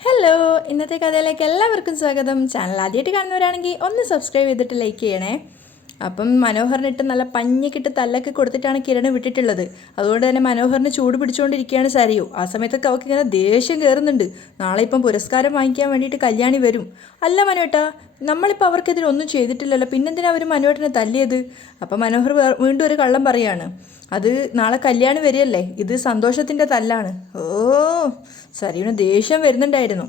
Hello, ഇന്നത്തെ കഥയിലേക്ക് എല്ലാവർക്കും സ്വാഗതം. ചാനൽ ആദ്യമായിട്ട് കാണുന്നവരാണെങ്കിൽ ഒന്ന് സബ്സ്ക്രൈബ് ചെയ്തിട്ട് ലൈക്ക് ചെയ്യണേ. അപ്പം മനോഹറിനിട്ട് നല്ല പഞ്ഞിക്കിട്ട് തല്ലൊക്കെ കൊടുത്തിട്ടാണ് കിരൺ വിട്ടിട്ടുള്ളത്. അതുകൊണ്ട് തന്നെ മനോഹറിന് ചൂട് പിടിച്ചുകൊണ്ടിരിക്കുകയാണ് സരിയു. ആ സമയത്തൊക്കെ അവൾക്ക് ഇങ്ങനെ ദേഷ്യം കയറുന്നുണ്ട്. നാളെ ഇപ്പം പുരസ്കാരം വാങ്ങിക്കാൻ വേണ്ടിയിട്ട് കല്യാണി വരും. അല്ല മനുവേട്ടാ, നമ്മളിപ്പോൾ അവർക്കെതിരെ ഒന്നും ചെയ്തിട്ടില്ലല്ലോ, പിന്നെന്തിനാ അവർ മനുവേട്ടനെ തല്ലിയത്? അപ്പം മനോഹർ വീണ്ടും ഒരു കള്ളം പറയാണ്. അത് നാളെ കല്യാണി വരികയല്ലേ, ഇത് സന്തോഷത്തിൻ്റെ തല്ലാണ്. ഓ, സരിയുന് ദേഷ്യം വരുന്നുണ്ടായിരുന്നു.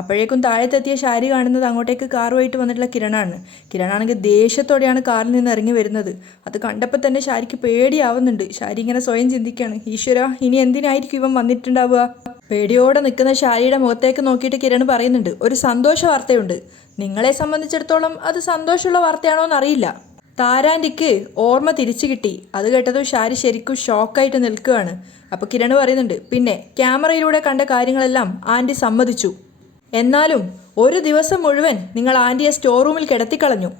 അപ്പോഴേക്കും താഴത്തെത്തിയ ഷാരി കാണുന്നത് അങ്ങോട്ടേക്ക് കാറുമായിട്ട് വന്നിട്ടുള്ള കിരണാണ്. കിരണാണെങ്കിൽ ദേഷ്യത്തോടെയാണ് കാറിൽ നിന്ന് ഇറങ്ങി വരുന്നത്. അത് കണ്ടപ്പോൾ തന്നെ ഷാരിക്ക് പേടിയാവുന്നുണ്ട്. ഷാരി ഇങ്ങനെ സ്വയം ചിന്തിക്കുകയാണ്, ഈശ്വര, ഇനി എന്തിനായിരിക്കും ഇവൻ വന്നിട്ടുണ്ടാവുക? പേടിയോടെ നിൽക്കുന്ന ഷാരിയുടെ മുഖത്തേക്ക് നോക്കിയിട്ട് കിരൺ പറയുന്നുണ്ട്, ഒരു സന്തോഷ വാർത്തയുണ്ട്. നിങ്ങളെ സംബന്ധിച്ചിടത്തോളം അത് സന്തോഷമുള്ള വാർത്തയാണോ എന്നറിയില്ല. താരാൻ്റിക്ക് ഓർമ്മ തിരിച്ചു കിട്ടി. അത് കേട്ടതും ഷാരി ശരിക്കും ഷോക്കായിട്ട് നിൽക്കുകയാണ്. അപ്പോൾ കിരൺ പറയുന്നുണ്ട്, പിന്നെ ക്യാമറയിലൂടെ കണ്ട കാര്യങ്ങളെല്ലാം ആൻറ്റി സമ്മതിച്ചു. എന്നാലും ഒരു ദിവസം മുഴുവൻ നിങ്ങൾ ആൻറ്റിയെ സ്റ്റോർ റൂമിൽ കിടത്തിക്കളഞ്ഞു.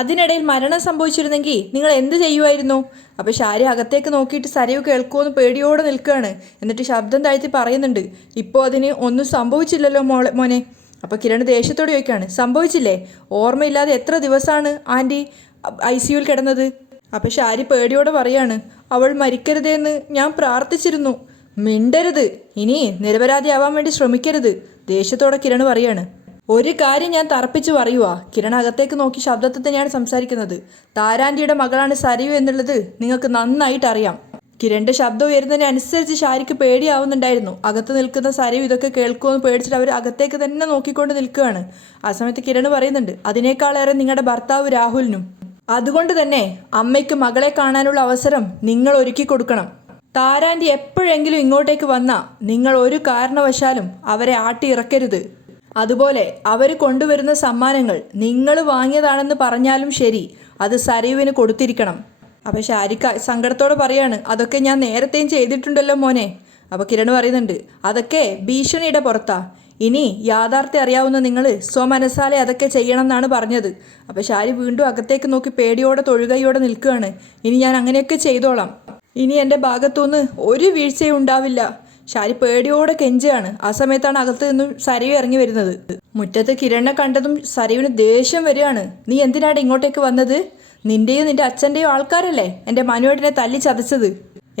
അതിനിടയിൽ മരണം സംഭവിച്ചിരുന്നെങ്കിൽ നിങ്ങൾ എന്ത് ചെയ്യുമായിരുന്നു? അപ്പോൾ ഷാരി അകത്തേക്ക് നോക്കിയിട്ട് സരയു കേൾക്കുമെന്ന് പേടിയോടെ നിൽക്കുകയാണ്. എന്നിട്ട് ശബ്ദം താഴ്ത്തി പറയുന്നുണ്ട്, ഇപ്പോൾ അതിന് ഒന്നും സംഭവിച്ചില്ലല്ലോ മോനെ. അപ്പോൾ കിരൺ ദേഷ്യത്തോടെ ചോദിക്കുകയാണ്, സംഭവിച്ചില്ലേ? ഓർമ്മയില്ലാതെ എത്ര ദിവസമാണ് ആൻറ്റി ICUവിൽ കിടന്നത്? അപ്പോൾ ഷാരി പേടിയോടെ പറയാണ്, അവൾ മരിക്കരുതേന്ന് ഞാൻ പ്രാർത്ഥിച്ചിരുന്നു. മിണ്ടരുത്, ഇനി നിരപരാധിയാവാൻ വേണ്ടി ശ്രമിക്കരുത്, ദേഷ്യത്തോടെ കിരൺ പറയാണ്. ഒരു കാര്യം ഞാൻ തറപ്പിച്ച് പറയുവാ. കിരൺ അകത്തേക്ക് നോക്കി ശബ്ദത്തിൽ തന്നെയാണ് സംസാരിക്കുന്നത്. താരാൻ്റിയുടെ മകളാണ് സരയു എന്നുള്ളത് നിങ്ങൾക്ക് നന്നായിട്ട് അറിയാം. കിരണിൻ്റെ ശബ്ദം ഉയരുന്നതിനനുസരിച്ച് ഷാരിക്ക് പേടിയാവുന്നുണ്ടായിരുന്നു. അകത്ത് നിൽക്കുന്ന സരയു ഇതൊക്കെ കേൾക്കുമെന്ന് പേടിച്ചിട്ട് അവർ അകത്തേക്ക് തന്നെ നോക്കിക്കൊണ്ട് നിൽക്കുകയാണ്. ആ സമയത്ത് കിരൺ പറയുന്നുണ്ട്, അതിനേക്കാളേറെ നിങ്ങളുടെ ഭർത്താവ് രാഹുലിനും. അതുകൊണ്ട് തന്നെ അമ്മയ്ക്ക് മകളെ കാണാനുള്ള അവസരം നിങ്ങൾ ഒരുക്കി കൊടുക്കണം. താരാൻ്റി എപ്പോഴെങ്കിലും ഇങ്ങോട്ടേക്ക് വന്നാൽ നിങ്ങൾ ഒരു കാരണവശാലും അവരെ ആട്ടി ഇറക്കരുത്. അതുപോലെ അവർ കൊണ്ടുവരുന്ന സമ്മാനങ്ങൾ നിങ്ങൾ വാങ്ങിയതാണെന്ന് പറഞ്ഞാലും ശരി, അത് സരയുവിന് കൊടുത്തിരിക്കണം. അപ്പോൾ ഷാരിക്ക സങ്കടത്തോടെ പറയാണ്, അതൊക്കെ ഞാൻ നേരത്തെയും ചെയ്തിട്ടുണ്ടല്ലോ മോനെ. അപ്പോൾ കിരൺ പറയുന്നുണ്ട്, അതൊക്കെ ഭീഷണിയുടെ പുറത്താ. ഇനി യാഥാർത്ഥ്യം അറിയാവുന്ന നിങ്ങൾ സ്വമനസാലെ അതൊക്കെ ചെയ്യണം എന്നാണ് പറഞ്ഞത്. അപ്പോൾ ഷാരി വീണ്ടും അകത്തേക്ക് നോക്കി പേടിയോടെ തൊഴുകയോടെ നിൽക്കുകയാണ്. ഇനി ഞാൻ അങ്ങനെയൊക്കെ ചെയ്തോളാം. ഇനി എൻ്റെ ഭാഗത്തുനിന്ന് ഒരു വീഴ്ചയും ഉണ്ടാവില്ല. ഷാരി പേടിയോടെ കെഞ്ചുകയാണ്. ആ സമയത്താണ് അകത്ത് നിന്നും സരയു ഇറങ്ങി വരുന്നത്. മുറ്റത്ത് കിരണിനെ കണ്ടതും സരയുവിന് ദേഷ്യം വരികയാണ്. നീ എന്തിനാണ് ഇങ്ങോട്ടേക്ക് വന്നത്? നിൻ്റെയും നിൻ്റെ അച്ഛൻ്റെയും ആൾക്കാരല്ലേ എൻ്റെ മനുവേട്ടനെ തല്ലി ചതച്ചത്.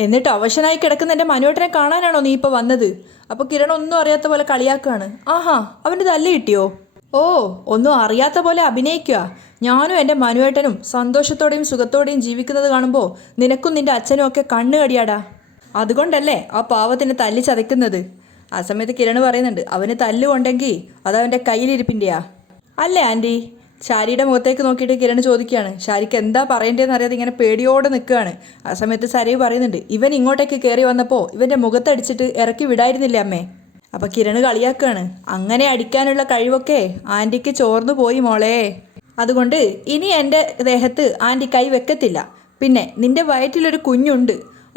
എന്നിട്ട് അവശനായി കിടക്കുന്ന എൻ്റെ മനുവേട്ടനെ കാണാനാണോ നീ ഇപ്പോൾ വന്നത്? അപ്പോൾ കിരൺ ഒന്നും അറിയാത്ത പോലെ കളിയാക്കുകയാണ്. ആഹാ, അവൻ്റെ തല്ല് കിട്ടിയോ? ഓ, ഒന്നും അറിയാത്ത പോലെ അഭിനയിക്കുക. ഞാനും എൻ്റെ മനുവേട്ടനും സന്തോഷത്തോടെയും സുഖത്തോടെയും ജീവിക്കുന്നത് കാണുമ്പോൾ നിനക്കും നിൻ്റെ അച്ഛനും ഒക്കെ കണ്ണ് കടിയാടാ. അതുകൊണ്ടല്ലേ ആ പാവത്തിനെ തല്ലി ചതയ്ക്കുന്നത്. ആ സമയത്ത് കിരൺ പറയുന്നുണ്ട്, അവന് തല്ലുകൊണ്ടെങ്കിൽ അതവൻ്റെ കയ്യിലിരിപ്പിൻ്റെയാ അല്ലേ ആൻറ്റി? ഷാരിയുടെ മുഖത്തേക്ക് നോക്കിയിട്ട് കിരൺ ചോദിക്കുകയാണ്. ഷാരിക്ക് എന്താ പറയേണ്ടതെന്ന് അറിയാതെ ഇങ്ങനെ പേടിയോടെ നിൽക്കുകയാണ്. ആ സമയത്ത് സരയു പറയുന്നുണ്ട്, ഇവൻ ഇങ്ങോട്ടേക്ക് കയറി വന്നപ്പോൾ ഇവൻ്റെ മുഖത്തടിച്ചിട്ട് ഇറക്കി വിടായിരുന്നില്ലേ അമ്മേ? അപ്പോൾ കിരൺ കളിയാക്കുകയാണ്. അങ്ങനെ അടിക്കാനുള്ള കഴിവൊക്കെ ആൻറ്റിക്ക് ചോർന്നു പോയി മോളെ. അതുകൊണ്ട് ഇനി എൻ്റെ ദേഹത്ത് ആൻറ്റി കൈ വെക്കത്തില്ല. പിന്നെ നിൻ്റെ വയറ്റിലൊരു കുഞ്ഞുണ്ട്.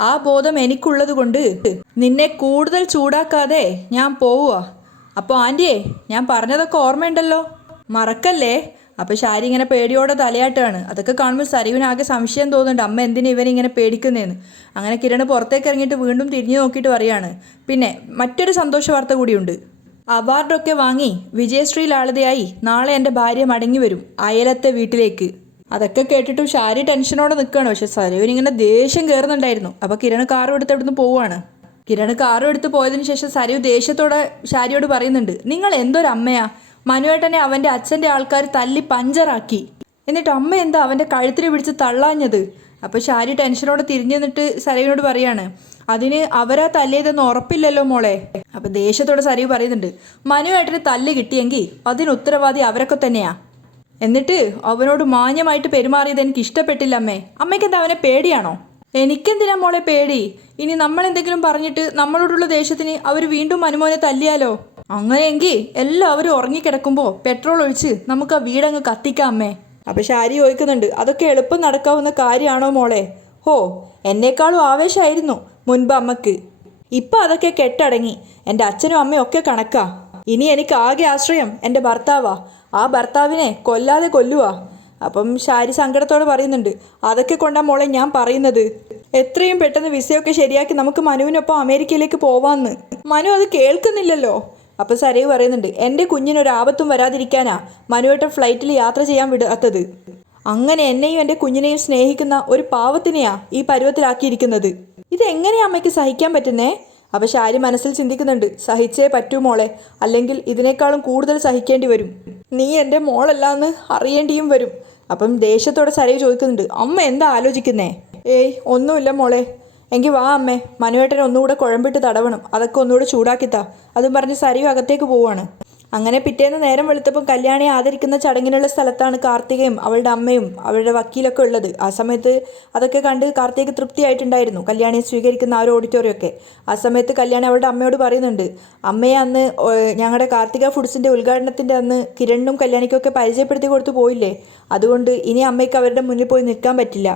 ആ ബോധം എനിക്കുള്ളത് കൊണ്ട് നിന്നെ കൂടുതൽ ചൂടാക്കാതെ ഞാൻ പോവുക. അപ്പോൾ ആൻറ്റിയെ, ഞാൻ പറഞ്ഞതൊക്കെ ഓർമ്മയുണ്ടല്ലോ, മറക്കല്ലേ? അപ്പോൾ ഷാരി ഇങ്ങനെ പേടിയോടെ തലയാട്ടാണ്. അതൊക്കെ കാണുമ്പോൾ സരയുവിനാകെ സംശയം തോന്നുന്നുണ്ട്, അമ്മ എന്തിനാ ഇവനിങ്ങനെ പേടിക്കുന്നതെന്ന്. അങ്ങനെ കിരൺ പുറത്തേക്ക് ഇറങ്ങിയിട്ട് വീണ്ടും തിരിഞ്ഞു നോക്കിയിട്ട് പറയാണ്, പിന്നെ മറ്റൊരു സന്തോഷ വാർത്ത കൂടിയുണ്ട്. അവാർഡൊക്കെ വാങ്ങി വിജയശ്രീ ലാളിതയായി നാളെ എൻ്റെ ഭാര്യ മടങ്ങി വരും അയലത്തെ വീട്ടിലേക്ക്. അതൊക്കെ കേട്ടിട്ടും ഷാരി ടെൻഷനോടെ നിൽക്കുകയാണ്. പക്ഷെ സരയുവിനിങ്ങനെ ദേഷ്യം കയറുന്നുണ്ടായിരുന്നു. അപ്പോൾ കിരൺ കാറും എടുത്ത് അവിടുന്ന് പോവുകയാണ്. കിരൺ കാറും എടുത്ത് പോയതിന് ശേഷം സരയു ദേഷ്യത്തോടെ ഷാരിയോട് പറയുന്നുണ്ട്, നിങ്ങൾ എന്തൊരമ്മയാ? മനുവേട്ടനെ അവൻ്റെ അച്ഛൻ്റെ ആൾക്കാർ തല്ലി പഞ്ചറാക്കി. എന്നിട്ട് അമ്മ എന്താ അവൻ്റെ കഴുത്തിൽ പിടിച്ച് തള്ളാഞ്ഞത്? അപ്പോൾ ഷാരി ടെൻഷനോടെ തിരിഞ്ഞു നിന്നിട്ട് സരയുവിനോട് പറയാണ്, അതിന് അവരാ തല്ലിയതെന്ന് ഉറപ്പില്ലല്ലോ മോളെ. അപ്പോൾ ദേഷ്യത്തോടെ സരയു പറയുന്നുണ്ട്, മനുവേട്ടന് തല്ല് കിട്ടിയെങ്കിൽ അതിന് ഉത്തരവാദി അവരൊക്കെ തന്നെയാ. എന്നിട്ട് അവനോട് മാന്യമായിട്ട് പെരുമാറിയത് എനിക്ക് ഇഷ്ടപ്പെട്ടില്ല അമ്മേ. അമ്മയ്ക്ക് എന്താ അവനെ പേടിയാണോ? എനിക്കെന്തിനാ മോളെ പേടി? ഇനി നമ്മളെന്തെങ്കിലും പറഞ്ഞിട്ട് നമ്മളോടുള്ള ദേഷ്യത്തിന് അവർ വീണ്ടും മനുമോനെ തല്ലിയാലോ? അങ്ങനെയെങ്കിൽ എല്ലാവരും ഉറങ്ങിക്കിടക്കുമ്പോൾ പെട്രോൾ ഒഴിച്ച് നമുക്ക് ആ വീടങ്ങ് കത്തിക്കാം അമ്മേ. അപ്പോൾ ഷാരി ചോദിക്കുന്നുണ്ട്, അതൊക്കെ എളുപ്പം നടക്കാവുന്ന കാര്യമാണോ മോളെ? ഹോ, എന്നേക്കാളും ആവേശമായിരുന്നു മുൻപ് അമ്മക്ക്. ഇപ്പം അതൊക്കെ കെട്ടടങ്ങി. എൻ്റെ അച്ഛനും അമ്മയും ഒക്കെ കണക്കാ. ഇനി എനിക്ക് ആകെ ആശ്രയം എൻ്റെ ഭർത്താവാ. ആ ഭർത്താവിനെ കൊല്ലാതെ കൊല്ലുവാ. അപ്പം ഷാരി സങ്കടത്തോടെ പറയുന്നുണ്ട്, അതൊക്കെ കൊണ്ടാ മോളെ ഞാൻ പറയുന്നത്, എത്രയും പെട്ടെന്ന് വിസയൊക്കെ ശരിയാക്കി നമുക്ക് മനുവിനൊപ്പം അമേരിക്കയിലേക്ക് പോവാന്ന്. മനു അത് കേൾക്കുന്നില്ലല്ലോ. അപ്പോൾ സരയു പറയുന്നുണ്ട്, എൻ്റെ കുഞ്ഞിനൊരാപത്തും വരാതിരിക്കാനാ മനുവേട്ടൻ ഫ്ലൈറ്റിൽ യാത്ര ചെയ്യാൻ വിടാത്തത്. അങ്ങനെ എന്നെയും എൻ്റെ കുഞ്ഞിനെയും സ്നേഹിക്കുന്ന ഒരു പാവത്തിനെയാ ഈ പരുവത്തിലാക്കിയിരിക്കുന്നത്. ഇതെങ്ങനെയാ അമ്മയ്ക്ക് സഹിക്കാൻ പറ്റുന്നേ? അപ്പോൾ ശാരി മനസ്സിൽ ചിന്തിക്കുന്നുണ്ട്, സഹിച്ചേ പറ്റൂ മോളെ, അല്ലെങ്കിൽ ഇതിനേക്കാളും കൂടുതൽ സഹിക്കേണ്ടി വരും. നീ എൻ്റെ മോളല്ലാന്ന് അറിയേണ്ടിയും വരും. അപ്പം ദേഷ്യത്തോടെ സരയു ചോദിക്കുന്നുണ്ട്, അമ്മ എന്താ ആലോചിക്കുന്നേ? ഏയ് ഒന്നുമില്ല മോളെ. എങ്കിൽ വാ അമ്മേ, മനുവേട്ടനെ ഒന്നുകൂടെ കുഴമ്പിട്ട് തടവണം, അതൊക്കെ ഒന്നുകൂടെ ചൂടാക്കിത്താ. അതും പറഞ്ഞ് സരയു അകത്തേക്ക് പോവാണ്. അങ്ങനെ പിറ്റേന്ന് നേരം വെളുത്തപ്പം കല്യാണിയെ ആദരിക്കുന്ന ചടങ്ങിനുള്ള സ്ഥലത്താണ് കാർത്തികയും അവളുടെ അമ്മയും അവളുടെ വക്കീലൊക്കെ ഉള്ളത്. ആ സമയത്ത് അതൊക്കെ കണ്ട് കാർത്തികയ്ക്ക് തൃപ്തിയായിട്ടുണ്ടായിരുന്നു, കല്യാണിയെ സ്വീകരിക്കുന്ന ആ ഒരു ഓഡിറ്റോറിയമൊക്കെ. ആ സമയത്ത് കല്യാണി അവളുടെ അമ്മയോട് പറയുന്നുണ്ട്, അമ്മയെ അന്ന് ഞങ്ങളുടെ കാർത്തിക ഫുഡ്സിൻ്റെ ഉദ്ഘാടനത്തിൻ്റെ അന്ന് കിരണിനും കല്യാണിക്കൊക്കെ പരിചയപ്പെടുത്തി കൊടുത്തു പോയില്ലേ, അതുകൊണ്ട് ഇനി അമ്മയ്ക്ക് അവരുടെ മുന്നിൽ പോയി നിൽക്കാൻ പറ്റില്ല.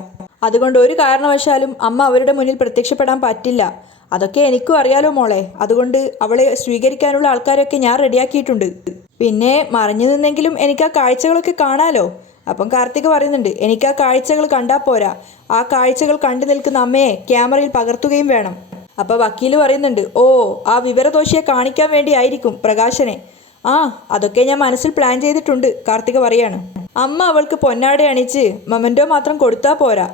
അതുകൊണ്ട് ഒരു കാരണവശാലും അമ്മ അവരുടെ മുന്നിൽ പ്രത്യക്ഷപ്പെടാൻ പറ്റില്ല. അതൊക്കെ എനിക്കും അറിയാലോ മോളെ. അതുകൊണ്ട് അവളെ സ്വീകരിക്കാനുള്ള ആൾക്കാരൊക്കെ ഞാൻ റെഡിയാക്കിയിട്ടുണ്ട്. പിന്നെ മറിഞ്ഞു നിന്നെങ്കിലും എനിക്ക് ആ കാഴ്ചകളൊക്കെ കാണാലോ. അപ്പം കാർത്തിക പറയുന്നുണ്ട്, എനിക്ക് ആ കാഴ്ചകൾ കണ്ടാൽ പോരാ, ആ കാഴ്ചകൾ കണ്ടു നിൽക്കുന്ന അമ്മയെ ക്യാമറയിൽ പകർത്തുകയും വേണം. അപ്പോൾ വക്കീല് പറയുന്നുണ്ട്, ഓ ആ വിവരദോഷിയെ കാണിക്കാൻ വേണ്ടി ആയിരിക്കും പ്രകാശനെ. ആ അതൊക്കെ ഞാൻ മനസ്സിൽ പ്ലാൻ ചെയ്തിട്ടുണ്ട്, കാർത്തിക പറയാണ്. അമ്മ അവൾക്ക് പൊന്നാട അണിച്ച് മൊമെൻറ്റോ മാത്രം കൊടുത്താൽ പോരാ,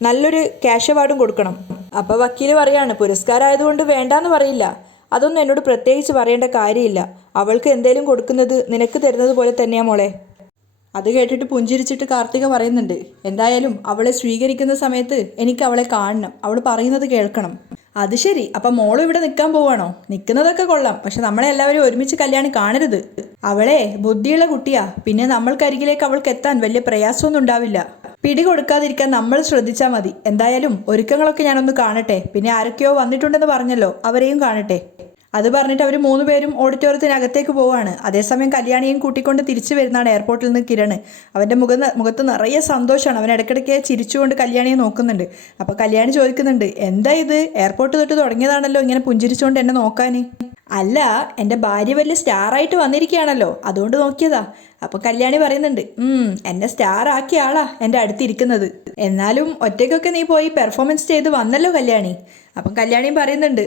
നല്ലൊരു ക്യാഷ് അവാർഡും കൊടുക്കണം. അപ്പോൾ വക്കീല് പറയാണ്, പുരസ്കാരമായതുകൊണ്ട് വേണ്ടാന്ന് പറയില്ല, അതൊന്നും എന്നോട് പ്രത്യേകിച്ച് പറയേണ്ട കാര്യമില്ല. അവൾക്ക് എന്തേലും കൊടുക്കുന്നത് നിനക്ക് തരുന്നത് പോലെ തന്നെയാ മോളെ. അത് കേട്ടിട്ട് പുഞ്ചിരിച്ചിട്ട് കാർത്തിക പറയുന്നുണ്ട്, എന്തായാലും അവളെ സ്വീകരിക്കുന്ന സമയത്ത് എനിക്ക് അവളെ കാണണം, അവൾ പറയുന്നത് കേൾക്കണം. അത് ശരി, അപ്പം മോളും ഇവിടെ നിൽക്കാൻ പോവാണോ? നിൽക്കുന്നതൊക്കെ കൊള്ളാം, പക്ഷെ നമ്മളെ എല്ലാവരും ഒരുമിച്ച് കല്യാണം കാണരുത്. അവളെ ബുദ്ധിയുള്ള കുട്ടിയാ, പിന്നെ നമ്മൾക്കരികിലേക്ക് അവൾക്ക് എത്താൻ വലിയ പ്രയാസമൊന്നും ഉണ്ടാവില്ല. പിടി കൊടുക്കാതിരിക്കാൻ നമ്മൾ ശ്രദ്ധിച്ചാൽ മതി. എന്തായാലും ഒരുക്കങ്ങളൊക്കെ ഞാനൊന്ന് കാണട്ടെ, പിന്നെ ആരൊക്കെയോ വന്നിട്ടുണ്ടെന്ന് പറഞ്ഞല്ലോ, അവരെയും കാണട്ടെ. അത് പറഞ്ഞിട്ട് അവർ 3 പേരും ഓഡിറ്റോറിയത്തിനകത്തേക്ക് പോവാണ്. അതേസമയം കല്യാണിയും കൂട്ടിക്കൊണ്ട് തിരിച്ചു വരുന്നതാണ് എയർപോർട്ടിൽ നിന്ന് കിരൺ. അവൻ്റെ മുഖത്ത് നിറയെ സന്തോഷമാണ്. അവൻ ഇടയ്ക്കിടയ്ക്ക് ചിരിച്ചുകൊണ്ട് കല്യാണിയെ നോക്കുന്നുണ്ട്. അപ്പോൾ കല്യാണി ചോദിക്കുന്നുണ്ട്, എന്താ ഇത്, എയർപോർട്ട് തൊട്ട് തുടങ്ങിയതാണല്ലോ ഇങ്ങനെ പുഞ്ചിരിച്ചുകൊണ്ട് എന്നെ നോക്കാൻ? അല്ല, എൻ്റെ ഭാര്യ വലിയ സ്റ്റാറായിട്ട് വന്നിരിക്കുകയാണല്ലോ, അതുകൊണ്ട് നോക്കിയതാ. അപ്പോൾ കല്യാണി പറയുന്നുണ്ട്, എന്നെ സ്റ്റാർ ആക്കിയ ആളാ എൻ്റെ അടുത്തിരിക്കുന്നത്. എന്നാലും ഒറ്റയ്ക്കൊക്കെ നീ പോയി പെർഫോമൻസ് ചെയ്ത് വന്നല്ലോ കല്യാണി. അപ്പം കല്യാണിയും പറയുന്നുണ്ട്,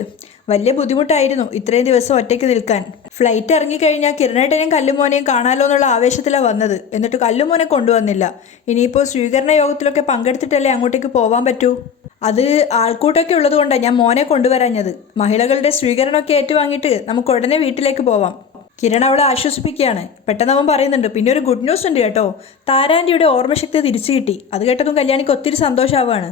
വലിയ ബുദ്ധിമുട്ടായിരുന്നു ഇത്രയും ദിവസം ഒറ്റയ്ക്ക് നിൽക്കാൻ. ഫ്ലൈറ്റ് ഇറങ്ങിക്കഴിഞ്ഞാൽ കിരണേട്ടനെയും കല്ലുമോനെയും കാണാമല്ലോ എന്നുള്ള ആവേശത്തിലാണ് വന്നത്. എന്നിട്ട് കല്ലുമോനെ കൊണ്ടുവന്നില്ല. ഇനിയിപ്പോൾ സ്വീകരണ യോഗത്തിലൊക്കെ പങ്കെടുത്തിട്ടല്ലേ അങ്ങോട്ടേക്ക് പോകാൻ പറ്റൂ. അത് ആൾക്കൂട്ടമൊക്കെ ഉള്ളത് കൊണ്ടാണ് ഞാൻ മോനെ കൊണ്ടുവരാഞ്ഞത്. മഹിളകളുടെ സ്വീകരണമൊക്കെ ഏറ്റുവാങ്ങിയിട്ട് നമുക്ക് ഉടനെ വീട്ടിലേക്ക് പോവാം. കിരൺ അവളെ ആശ്വസിപ്പിക്കുകയാണ്. പെട്ടെന്ന് അവൻ പറയുന്നുണ്ട്, പിന്നെ ഒരു ഗുഡ് ന്യൂസ് ഉണ്ട് കേട്ടോ, താരാൻ്റിയുടെ ഓർമ്മശക്തി തിരിച്ചു കിട്ടി. അത് കേട്ടതും കല്യാണിക്ക് ഒത്തിരി സന്തോഷമാവുകയാണ്.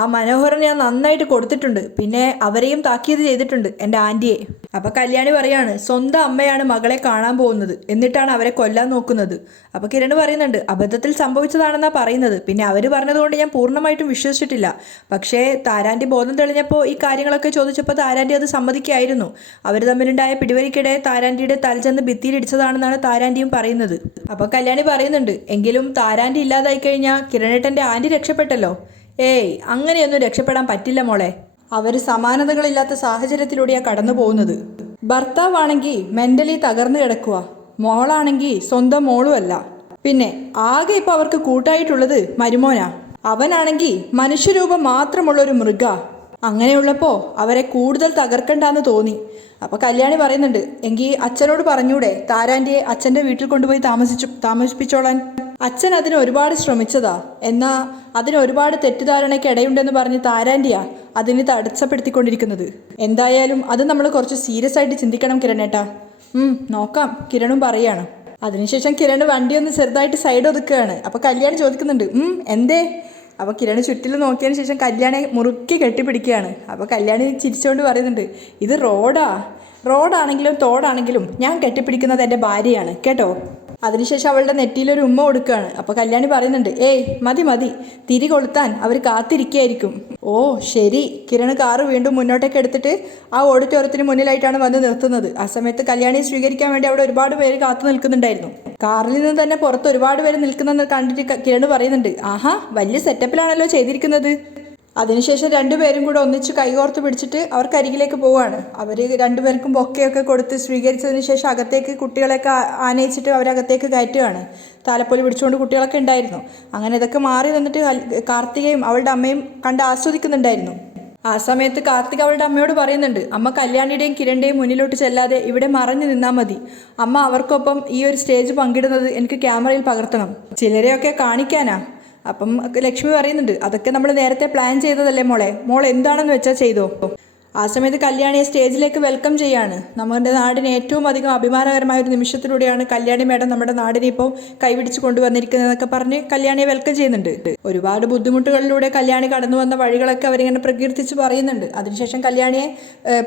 ആ മനോഹരൻ ഞാൻ നന്നായിട്ട് കൊടുത്തിട്ടുണ്ട്, പിന്നെ അവരെയും താക്കീത് ചെയ്തിട്ടുണ്ട്, എൻ്റെ ആൻറ്റിയെ. അപ്പോൾ കല്യാണി പറയാണ്, സ്വന്തം അമ്മയാണ് മകളെ കാണാൻ പോകുന്നത്, എന്നിട്ടാണ് അവരെ കൊല്ലാൻ നോക്കുന്നത്. അപ്പോൾ കിരൺ പറയുന്നുണ്ട്, അബദ്ധത്തിൽ സംഭവിച്ചതാണെന്നാണ് പറയുന്നത്, പിന്നെ അവർ പറഞ്ഞതുകൊണ്ട് ഞാൻ പൂർണ്ണമായിട്ടും വിശ്വസിച്ചിട്ടില്ല. പക്ഷേ താരാൻ്റി ബോധം തെളിഞ്ഞപ്പോൾ ഈ കാര്യങ്ങളൊക്കെ ചോദിച്ചപ്പോൾ താരാൻ്റി അത് സമ്മതിക്കായിരുന്നു. അവർ തമ്മിലുണ്ടായ പിടിവലിക്കിടെ താരാൻ്റിയുടെ തലചെന്ന് ഭിത്തിയിലിടിച്ചതാണെന്നാണ് താരാൻ്റിയും പറയുന്നത്. അപ്പോൾ കല്യാണി പറയുന്നുണ്ട്, എങ്കിലും താരാൻ്റി ഇല്ലാതായി കഴിഞ്ഞാൽ കിരണേട്ടൻ്റെ ആൻറ്റി രക്ഷപ്പെട്ടല്ലോ. ഏയ് അങ്ങനെയൊന്നും രക്ഷപ്പെടാൻ പറ്റില്ല മോളെ. അവർ സമാനതകളില്ലാത്ത സാഹചര്യത്തിലൂടെയാണ് കടന്നു പോകുന്നത്. ഭർത്താവാണെങ്കിൽ മെൻ്റലി തകർന്നു കിടക്കുക, മോളാണെങ്കിൽ സ്വന്തം മോളുമല്ല. പിന്നെ ആകെ ഇപ്പോൾ അവർക്ക് കൂട്ടായിട്ടുള്ളത് മരുമോനാ. അവനാണെങ്കിൽ മനുഷ്യരൂപം മാത്രമുള്ളൊരു മൃഗ. അങ്ങനെയുള്ളപ്പോൾ അവരെ കൂടുതൽ തകർക്കണ്ടെന്ന് തോന്നി. അപ്പോൾ കല്യാണി പറയുന്നുണ്ട്, എങ്കിൽ അച്ഛനോട് പറഞ്ഞൂടെ താരാൻ്റിയെ അച്ഛൻ്റെ വീട്ടിൽ കൊണ്ടുപോയി താമസിപ്പിച്ചോളാൻ. അച്ഛൻ അതിന് ഒരുപാട് ശ്രമിച്ചതാ, എന്നാൽ അതിന് ഒരുപാട് തെറ്റിദ്ധാരണയ്ക്ക് ഇടയുണ്ടെന്ന് പറഞ്ഞ് താരാൻ്റിയാ അതിന് തടസ്സപ്പെടുത്തിക്കൊണ്ടിരിക്കുന്നത്. എന്തായാലും അത് നമ്മൾ കുറച്ച് സീരിയസ് ആയിട്ട് ചിന്തിക്കണം കിരണേട്ടാ. നോക്കാം, കിരണും പറയാണ്. അതിനുശേഷം കിരൺ വണ്ടി ഒന്ന് ചെറുതായിട്ട് സൈഡ് ഒതുക്കുകയാണ്. അപ്പോൾ കല്യാണി ചോദിക്കുന്നുണ്ട്, എന്തേ? അപ്പോൾ കിരൺ ചുറ്റിലും നോക്കിയതിന് ശേഷം കല്യാണി മുറുക്കി കെട്ടിപ്പിടിക്കുകയാണ്. അപ്പോൾ കല്യാണി ചിരിച്ചുകൊണ്ട് പറയുന്നുണ്ട്, ഇത് റോഡാണെങ്കിലും തോടാണെങ്കിലും ഞാൻ കെട്ടിപ്പിടിക്കുന്നത് എൻ്റെ ഭാര്യയാണ് കേട്ടോ. അതിനുശേഷം അവളുടെ നെറ്റിയിലൊരു ഉമ്മ കൊടുക്കുകയാണ്. അപ്പോൾ കല്യാണി പറയുന്നുണ്ട്, ഏയ് മതി, തിരി കൊളുത്താൻ അവർ കാത്തിരിക്കുകയായിരിക്കും. ഓ ശരി. കിരൺ കാറ് വീണ്ടും മുന്നോട്ടേക്ക് എടുത്തിട്ട് ആ ഓഡിറ്റോറിയത്തിന് മുന്നിലായിട്ടാണ് വന്ന് നിർത്തുന്നത്. ആ സമയത്ത് കല്യാണിയെ സ്വീകരിക്കാൻ വേണ്ടി അവിടെ ഒരുപാട് പേര് കാത്തു നിൽക്കുന്നുണ്ടായിരുന്നു. കാറിൽ നിന്ന് തന്നെ പുറത്ത് ഒരുപാട് പേര് നിൽക്കുന്നതെന്ന് കണ്ടിട്ട് കിരൺ പറയുന്നുണ്ട്, ആഹാ വലിയ സെറ്റപ്പിലാണല്ലോ ചെയ്തിരിക്കുന്നത്. അതിനുശേഷം 2 പേരും കൂടെ ഒന്നിച്ച് കൈകോർത്ത് പിടിച്ചിട്ട് അവർക്ക് അരികിലേക്ക് പോവുകയാണ്. അവർ 2 പേർക്കും ബൊക്കെയൊക്കെ കൊടുത്ത് സ്വീകരിച്ചതിന് ശേഷം അകത്തേക്ക് കുട്ടികളെയൊക്കെ ആനയിച്ചിട്ട് അവരകത്തേക്ക് കയറ്റുകയാണ്. താലപ്പൊലി പിടിച്ചുകൊണ്ട് കുട്ടികളൊക്കെ ഉണ്ടായിരുന്നു. അങ്ങനെ ഇതൊക്കെ മാറി നിന്നിട്ട് കാർത്തികയും അവളുടെ അമ്മയും കണ്ട് ആസ്വദിക്കുന്നുണ്ടായിരുന്നു. ആ സമയത്ത് കാർത്തിക് അവളുടെ അമ്മയോട് പറയുന്നുണ്ട്, അമ്മ കല്യാണിയുടെയും കിരണിൻ്റെയും മുന്നിലോട്ട് ചെല്ലാതെ ഇവിടെ മറഞ്ഞു നിന്നാൽ മതി. അമ്മ അവർക്കൊപ്പം ഈ ഒരു സ്റ്റേജ് പങ്കിടുന്നത് എനിക്ക് ക്യാമറയിൽ പകർത്തണം, ചിലരെയൊക്കെ കാണിക്കാനാ. അപ്പം ലക്ഷ്മി പറയുന്നുണ്ട്, അതൊക്കെ നമ്മൾ നേരത്തെ പ്ലാൻ ചെയ്തതല്ലേ മോളെ, മോൾ എന്താണെന്ന് വെച്ചാൽ ചെയ്തോ. ആ സമയത്ത് കല്യാണിയെ സ്റ്റേജിലേക്ക് വെൽക്കം ചെയ്യാണ്. നമ്മുടെ നാടിന് ഏറ്റവും അധികം അഭിമാനകരമായ ഒരു നിമിഷത്തിലൂടെയാണ് കല്യാണി മേഡം നമ്മുടെ നാടിനെ ഇപ്പോൾ കൈപിടിച്ച് കൊണ്ടുവന്നിരിക്കുന്നതെന്നൊക്കെ പറഞ്ഞ് കല്യാണിയെ വെൽക്കം ചെയ്യുന്നുണ്ട്. ഒരുപാട് ബുദ്ധിമുട്ടുകളിലൂടെ കല്യാണി കടന്നു വന്ന വഴികളൊക്കെ അവരിങ്ങനെ പ്രകീർത്തിച്ച് പറയുന്നുണ്ട്. അതിനുശേഷം കല്യാണിയെ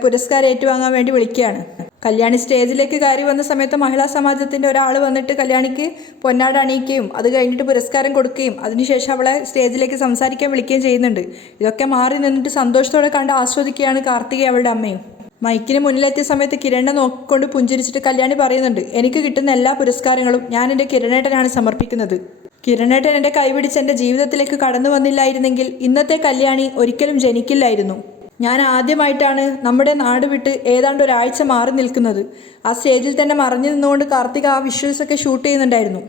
പുരസ്കാരം ഏറ്റുവാങ്ങാൻ വേണ്ടി വിളിക്കുകയാണ്. കല്യാണി സ്റ്റേജിലേക്ക് കയറി വന്ന സമയത്ത് മഹിളാ സമാജത്തിൻ്റെ ഒരാൾ വന്നിട്ട് കല്യാണിക്ക് പൊന്നാട അണിയിക്കുകയും അത് കഴിഞ്ഞിട്ട് പുരസ്കാരം കൊടുക്കുകയും അതിനുശേഷം അവളെ സ്റ്റേജിലേക്ക് സംസാരിക്കാൻ വിളിക്കുകയും ചെയ്യുന്നുണ്ട്. ഇതൊക്കെ മാറി നിന്നിട്ട് സന്തോഷത്തോടെ കണ്ട് ആസ്വദിക്കുകയാണ് കാർത്തികയും അവളുടെ അമ്മയും. മൈക്കിന് മുന്നിലെത്തിയ സമയത്ത് കിരണിനെ നോക്കിക്കൊണ്ട് പുഞ്ചിരിച്ചിട്ട് കല്യാണി പറയുന്നുണ്ട്, എനിക്ക് കിട്ടുന്ന എല്ലാ പുരസ്കാരങ്ങളും ഞാൻ എൻ്റെ കിരണേട്ടനാണ് സമർപ്പിക്കുന്നത്. കിരണേട്ടൻ എൻ്റെ കൈപിടിച്ച് എൻ്റെ ജീവിതത്തിലേക്ക് കടന്നു വന്നില്ലായിരുന്നെങ്കിൽ ഇന്നത്തെ കല്യാണി ഒരിക്കലും ജനിക്കില്ലായിരുന്നു. ഞാൻ ആദ്യമായിട്ടാണ് നമ്മുടെ നാട് വിട്ട് ഏതാണ്ട് ഒരാഴ്ച മാറി നിൽക്കുന്നത്. ആ സ്റ്റേജിൽ തന്നെ മറഞ്ഞു നിന്നുകൊണ്ട് കാർത്തിക ആ വിഷ്വൽസൊക്കെ ഷൂട്ട് ചെയ്യുന്നുണ്ടായിരുന്നു.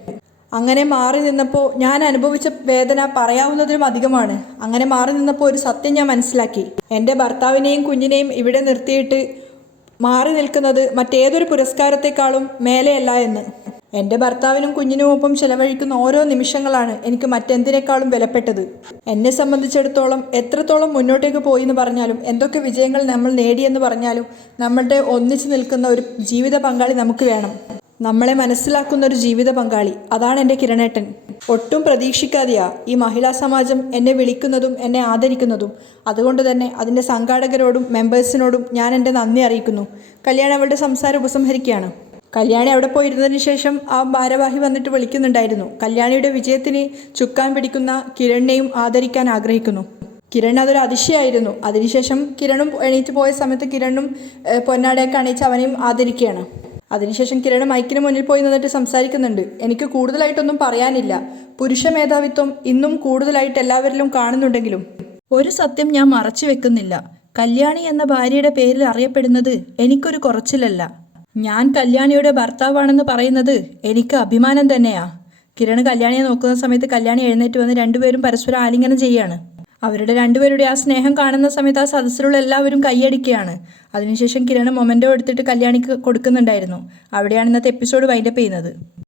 അങ്ങനെ മാറി നിന്നപ്പോൾ ഞാൻ അനുഭവിച്ച വേദന പറയാവുന്നതിലും അധികമാണ്. അങ്ങനെ മാറി നിന്നപ്പോൾ ഒരു സത്യം ഞാൻ മനസ്സിലാക്കി, എൻ്റെ ഭർത്താവിനെയും കുഞ്ഞിനെയും ഇവിടെ നിർത്തിയിട്ട് മാറി നിൽക്കുന്നത് മറ്റേതൊരു പുരസ്കാരത്തെക്കാളും മേലെയല്ല എന്ന്. എൻ്റെ ഭർത്താവിനും കുഞ്ഞിനുമൊപ്പം ചിലവഴിക്കുന്ന ഓരോ നിമിഷങ്ങളാണ് എനിക്ക് മറ്റെന്തിനേക്കാളും വിലപ്പെട്ടത്. എന്നെ സംബന്ധിച്ചിടത്തോളം എത്രത്തോളം മുന്നോട്ടേക്ക് പോയി എന്ന് പറഞ്ഞാലും എന്തൊക്കെ വിജയങ്ങൾ നമ്മൾ നേടിയെന്ന് പറഞ്ഞാലും നമ്മളുടെ ഒന്നിച്ചു നിൽക്കുന്ന ഒരു ജീവിത പങ്കാളി നമുക്ക് വേണം. നമ്മളെ മനസ്സിലാക്കുന്ന ഒരു ജീവിത പങ്കാളി, അതാണ് എൻ്റെ കിരണേട്ടൻ. ഒട്ടും പ്രതീക്ഷിക്കാതെയാ ഈ മഹിളാ സമാജം എന്നെ വിളിക്കുന്നതും എന്നെ ആദരിക്കുന്നതും. അതുകൊണ്ട് തന്നെ അതിൻ്റെ സംഘാടകരോടും മെമ്പേഴ്സിനോടും ഞാൻ എൻ്റെ നന്ദി അറിയിക്കുന്നു. കല്യാണി അവളുടെ സംസാരം ഉപസംഹരിക്കുകയാണ്. കല്യാണി അവിടെ പോയിരുന്നതിന് ശേഷം ആ ഭാരവാഹി വന്നിട്ട് വിളിക്കുന്നുണ്ടായിരുന്നു, കല്യാണിയുടെ വിജയത്തിന് ചുക്കാൻ പിടിക്കുന്ന കിരണിനെയും ആദരിക്കാൻ ആഗ്രഹിക്കുന്നു. കിരൺ അതൊരു അതിശയമായിരുന്നു. അതിനുശേഷം കിരണും എണീറ്റ് പോയ സമയത്ത് കിരണും പൊന്നാടയൊക്കെ അണിയിച്ച് അവനെയും ആദരിക്കുകയാണ്. അതിനുശേഷം കിരൺ മൈക്കിന് മുന്നിൽ പോയി നിന്നിട്ട് സംസാരിക്കുന്നുണ്ട്, എനിക്ക് കൂടുതലായിട്ടൊന്നും പറയാനില്ല. പുരുഷ മേധാവിത്വം ഇന്നും കൂടുതലായിട്ട് എല്ലാവരിലും കാണുന്നുണ്ടെങ്കിലും ഒരു സത്യം ഞാൻ മറച്ചു വെക്കുന്നില്ല. കല്യാണി എന്ന ഭാര്യയുടെ പേരിൽ അറിയപ്പെടുന്നത് എനിക്കൊരു കുറച്ചിലല്ല. ഞാൻ കല്യാണിയുടെ ഭർത്താവാണെന്ന് പറയുന്നത് എനിക്ക് അഭിമാനം തന്നെയാ. കിരൺ കല്യാണിയെ നോക്കുന്ന സമയത്ത് കല്യാണി എഴുന്നേറ്റ് വന്ന് രണ്ടുപേരും പരസ്പരം ആലിംഗനം ചെയ്യാണ്. അവരുടെ രണ്ടുപേരുടെ ആ സ്നേഹം കാണുന്ന സമയത്ത് ആ സദസ്സിലുള്ള എല്ലാവരും കൈയടിക്കുകയാണ്. അതിനുശേഷം കിരൺ മൊമെൻറ്റോ എടുത്തിട്ട് കല്യാണിക്ക് കൊടുക്കുന്നുണ്ടായിരുന്നു. അവിടെയാണ് ഇന്നത്തെ എപ്പിസോഡ് വൈൻഡപ്പ് ചെയ്യുന്നത്.